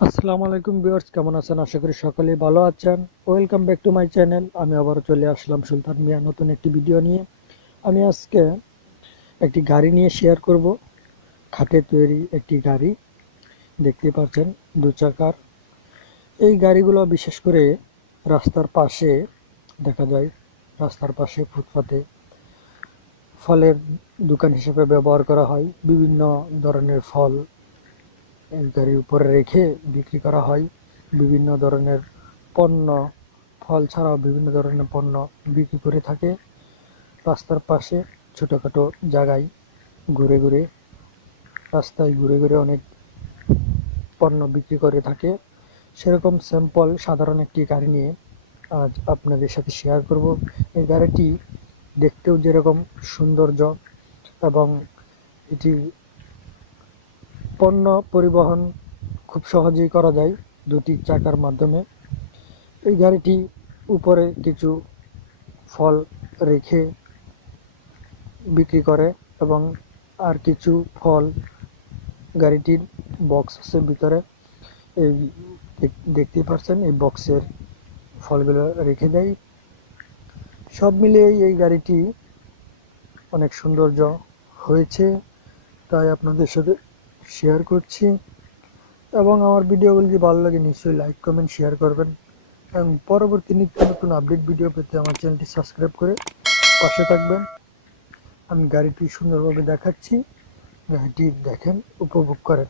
আসসালামু আলাইকুম ভিউয়ার্স, কেমন আছেন? আশা করি সকলেই ভালো আছেন। Welcome back to my channel. আমি আবারও চলে আসলাম সুলতান মিয়া নতুন একটি ভিডিও নিয়ে। আমি আজকে একটি গাড়ি নিয়ে শেয়ার করব। খাটে তৈরি একটি গাড়ি, দেখতেই পাচ্ছেন, দু চাকার। এই গাড়িগুলো বিশেষ করে রাস্তার পাশে দেখা যায়। রাস্তার পাশে ফুটপাতে ফলের দোকান হিসেবে ব্যবহার করা হয়। বিভিন্ন ধরনের ফল এই গাড়ির উপরে রেখে বিক্রি করা হয়। বিভিন্ন ধরনের পণ্য, ফল ছাড়াও বিভিন্ন ধরনের পণ্য বিক্রি করে থাকে। রাস্তার পাশে ছোটোখাটো জায়গায় ঘুরে ঘুরে, রাস্তায় ঘুরে ঘুরে অনেক পণ্য বিক্রি করে থাকে। সেরকম স্যাম্পল সাধারণ একটি গাড়ি নিয়ে আজ আপনাদের সাথে শেয়ার করব। এই গাড়িটি দেখতেও যেরকম সৌন্দর্য, এবং এটি পণ্য পরিবহন খুব সহজেই করা যায় দুটি চাকার মাধ্যমে। এই গাড়িটি উপরে কিছু ফল রেখে বিক্রি করে, এবং আর কিছু ফল গাড়িটির বক্স আছে ভিতরে। এই দেখতেই পাচ্ছেন, এই বক্সের ফলগুলো রেখে দেয়। সব মিলিয়ে এই গাড়িটি অনেক সৌন্দর্য হয়েছে, তাই আপনাদের সাথে শেয়ার করছি। এবং আমার ভিডিওগুলো যদি ভালো লাগে নিশ্চয়ই লাইক কমেন্ট শেয়ার করবেন, এবং পরবর্তী নিত্য নতুন আপডেট ভিডিও পেতে আমার চ্যানেলটি সাবস্ক্রাইব করে পাশে থাকবেন। আমি গাড়িটি সুন্দরভাবে দেখাচ্ছি, গাড়িটি দেখেন, উপভোগ করেন।